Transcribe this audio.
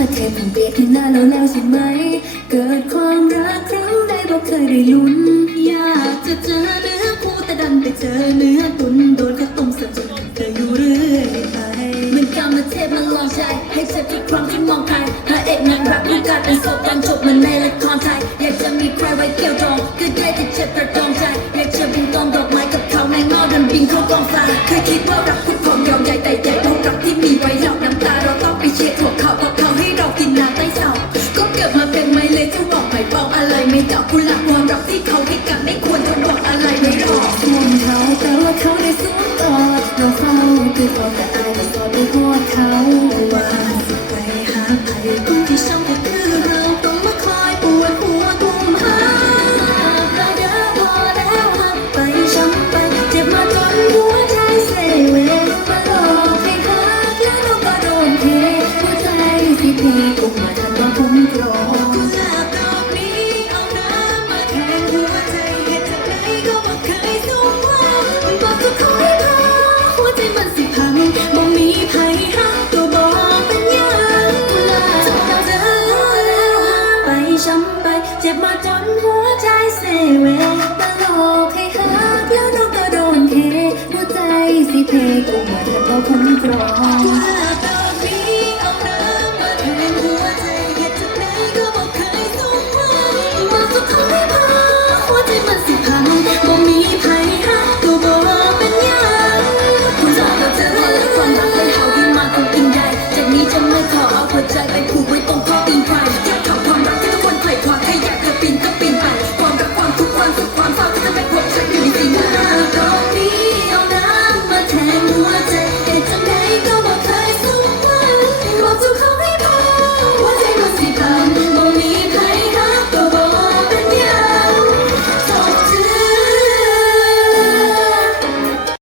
มาเทพึ่งเปียกที่หน้าแล้วใช่ไหมเกิดความรักครั้งใดบอกเคยได้ลุ้นอยากจะเจอเนื้อคู่แต่ดันไปเจอเนื้อตุนโดนเขาต้มสับจนเธออยู่เรื่อยไปเหมือนกำมาเทพมันลองใจให้เจ็บทุกครั้งที่มองใครพระเอกนักรักต้องการเป็นโสดตอนจบมันในละครไทยอยากจะมีใครไว้เกี่ยวดองก็ได้แต่เจ็บประตองใจอยากจะบินตอมดอกไม้กับเขาในหม้อดันบินเข้ากองไฟเคยคิดว่ารักคุกของยอมใหญ่แต่ใหญ่เท่ากับที่มีไว้หลอกน้ำตาเราต้องไปเช็ดหัวเขาเพราะเขาให้เรากินน้ำใต้เสาก็เกิดมาเป็นไม้เลยจะบอกไม่บอกอะไรไม่ดอกกุหลาบความรักที่เขาให้กันไม่ควรจะบอกอะไรไม่รอกมองเขาแต่ว่าเขาได้สวมกอดเราเฝ้าคือพอแต่อายแต่สอดไปหอดเขาว่าไปหาใครคนที่ชอบก็คือเราต้องมาคอยปวดหัวกุมหาเราเด้อพอแล้วหักไปช้ำไปเจ็บมาจนหัวใจเสเวมาหลอกให้หักแล้วเราก็โดนเทหัวใจสิเพกุมมาทันว่าผมกรองกุหลาบดอกนี้เอาน้ำมาแทนหัวใจเหตุใดก็บ่เคยสมหวังบอกจะคอยพาหัวใจมันสิพังบ่มีไผหักตัวบอกเป็นยังจนเราเจอแล้วหักไปช้ำไปเจ็บมาจนหัวใจเสเวมาหลอกให้หักแล้วเราก็โดนเทหัวใจสิเพกุมมาทันว่าผมกรอง